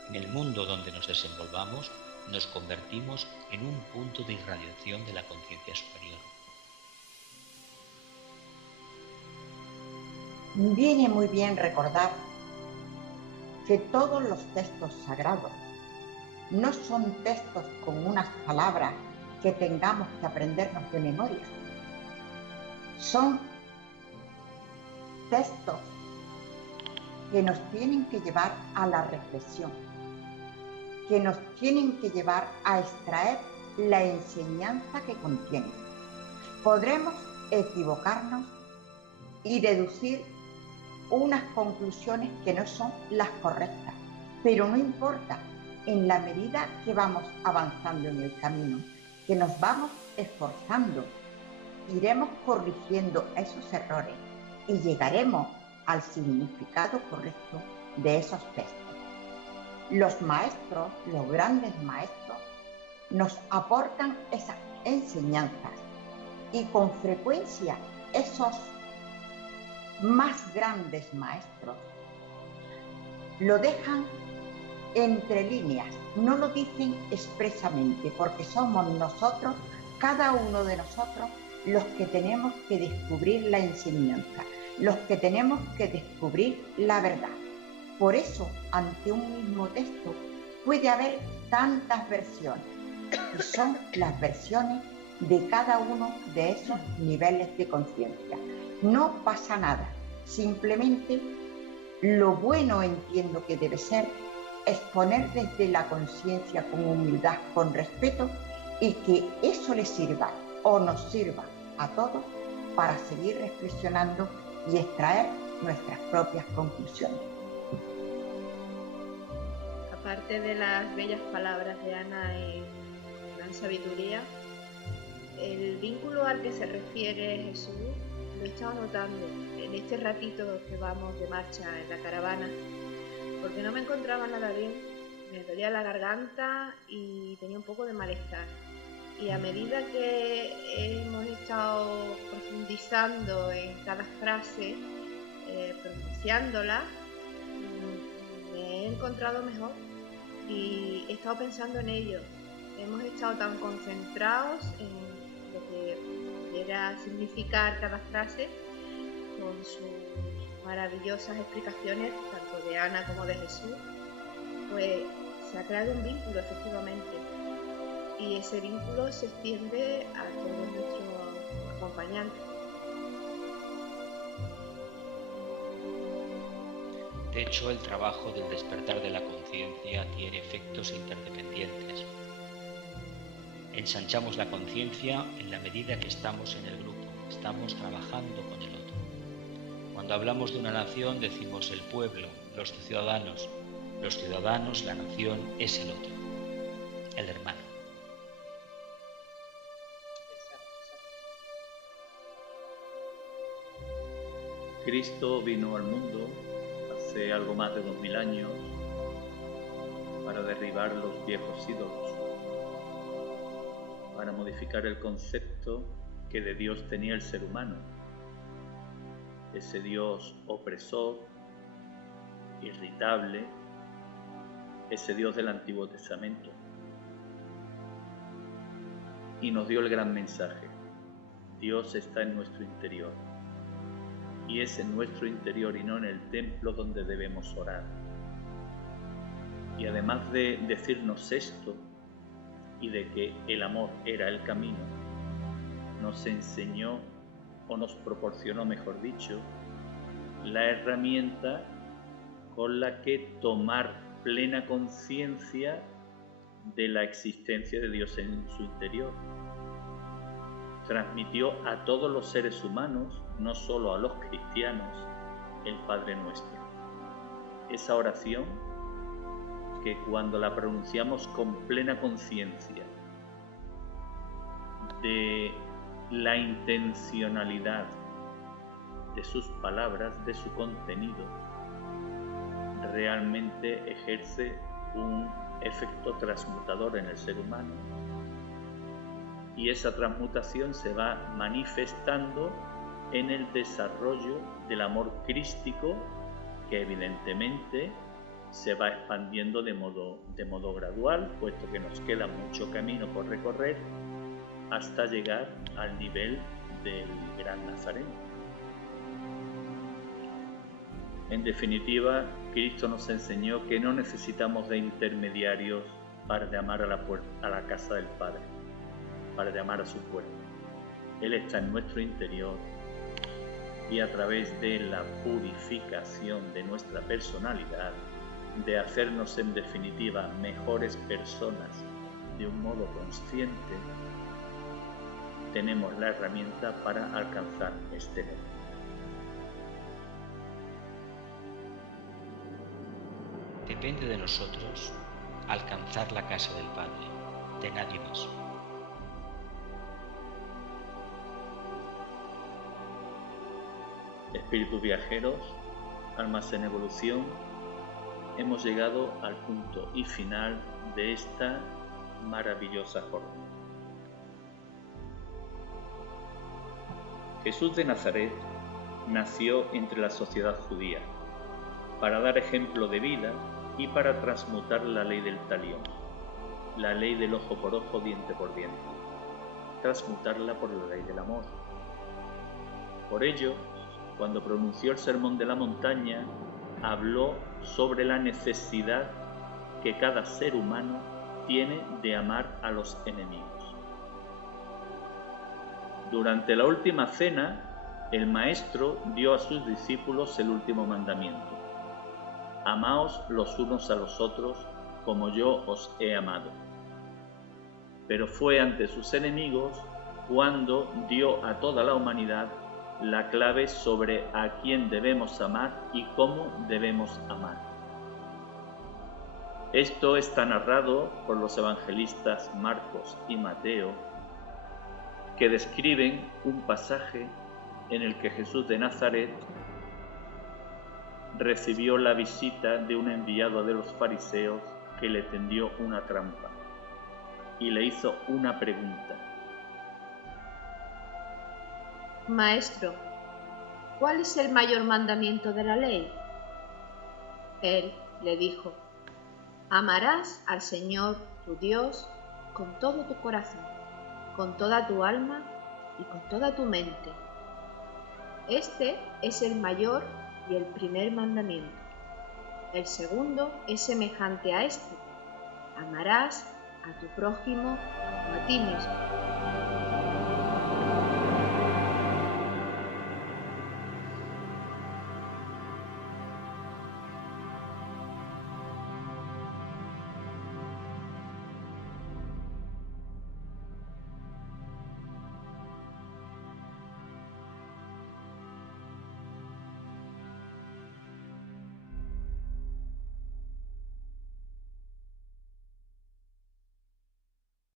en el mundo donde nos desenvolvamos, nos convertimos en un punto de irradiación de la conciencia superior. Viene muy bien recordar que todos los textos sagrados no son textos con unas palabras que tengamos que aprendernos de memoria. Son textos que nos tienen que llevar a la reflexión, que nos tienen que llevar a extraer la enseñanza que contienen. Podremos equivocarnos y deducir unas conclusiones que no son las correctas, pero no importa, en la medida que vamos avanzando en el camino, que nos vamos esforzando, iremos corrigiendo esos errores y llegaremos al significado correcto de esos textos. Los maestros, los grandes maestros, nos aportan esas enseñanzas y con frecuencia esos más grandes maestros lo dejan entre líneas, no lo dicen expresamente, porque somos nosotros, cada uno de nosotros, los que tenemos que descubrir la enseñanza, los que tenemos que descubrir la verdad. Por eso, ante un mismo texto puede haber tantas versiones, y son las versiones de cada uno de esos niveles de conciencia. No pasa nada, simplemente lo bueno entiendo que debe ser exponer desde la conciencia con humildad, con respeto, y que eso le sirva o nos sirva a todos para seguir reflexionando y extraer nuestras propias conclusiones. Aparte de las bellas palabras de Ana en Gran Sabiduría, el vínculo al que se refiere Jesús lo he estado notando en este ratito que vamos de marcha en la caravana, porque no me encontraba nada bien, me dolía la garganta y tenía un poco de malestar. Y a medida que hemos estado profundizando en cada frase, pronunciándola, me he encontrado mejor y he estado pensando en ello. Hemos estado tan concentrados en lo que pudiera significar cada frase, con sus maravillosas explicaciones, tanto de Ana como de Jesús, pues se ha creado un vínculo efectivamente. Y ese vínculo se extiende a todos nuestros acompañantes. De hecho, el trabajo del despertar de la conciencia tiene efectos interdependientes. Ensanchamos la conciencia en la medida que estamos en el grupo, estamos trabajando con el otro. Cuando hablamos de una nación decimos el pueblo, los ciudadanos, la nación es el otro, el hermano. Cristo vino al mundo hace algo más de 2000 años para derribar los viejos ídolos, para modificar el concepto que de Dios tenía el ser humano, ese Dios opresor, irritable, ese Dios del Antiguo Testamento. Y nos dio el gran mensaje: Dios está en nuestro interior. Y es en nuestro interior y no en el templo donde debemos orar. Y además de decirnos esto y de que el amor era el camino, nos enseñó, o nos proporcionó, mejor dicho, la herramienta con la que tomar plena conciencia de la existencia de Dios en su interior. Transmitió a todos los seres humanos, no solo a los cristianos, el Padre Nuestro. Esa oración que cuando la pronunciamos con plena conciencia de la intencionalidad de sus palabras, de su contenido, realmente ejerce un efecto transmutador en el ser humano, y esa transmutación se va manifestando en el desarrollo del amor crístico, que evidentemente se va expandiendo de modo gradual, puesto que nos queda mucho camino por recorrer hasta llegar al nivel del gran Nazareno. En definitiva, Cristo nos enseñó que no necesitamos de intermediarios para llamar a la casa del Padre, para llamar a su puerta. Él está en nuestro interior, y a través de la purificación de nuestra personalidad, de hacernos en definitiva mejores personas de un modo consciente, tenemos la herramienta para alcanzar este nivel. Depende de nosotros alcanzar la casa del Padre, de nadie más. Espíritus viajeros, almas en evolución, hemos llegado al punto y final de esta maravillosa jornada. Jesús de Nazaret nació entre la sociedad judía para dar ejemplo de vida y para transmutar la ley del talión, la ley del ojo por ojo, diente por diente, transmutarla por la ley del amor. Por ello, cuando pronunció el Sermón de la Montaña, habló sobre la necesidad que cada ser humano tiene de amar a los enemigos. Durante la última cena, el Maestro dio a sus discípulos el último mandamiento: amaos los unos a los otros como yo os he amado. Pero fue ante sus enemigos cuando dio a toda la humanidad la clave sobre a quién debemos amar y cómo debemos amar. Esto está narrado por los evangelistas Marcos y Mateo, que describen un pasaje en el que Jesús de Nazaret recibió la visita de un enviado de los fariseos que le tendió una trampa y le hizo una pregunta. Maestro, ¿cuál es el mayor mandamiento de la ley? Él le dijo: amarás al Señor tu Dios con todo tu corazón, con toda tu alma y con toda tu mente. Este es el mayor y el primer mandamiento. El segundo es semejante a este: amarás a tu prójimo como a ti mismo.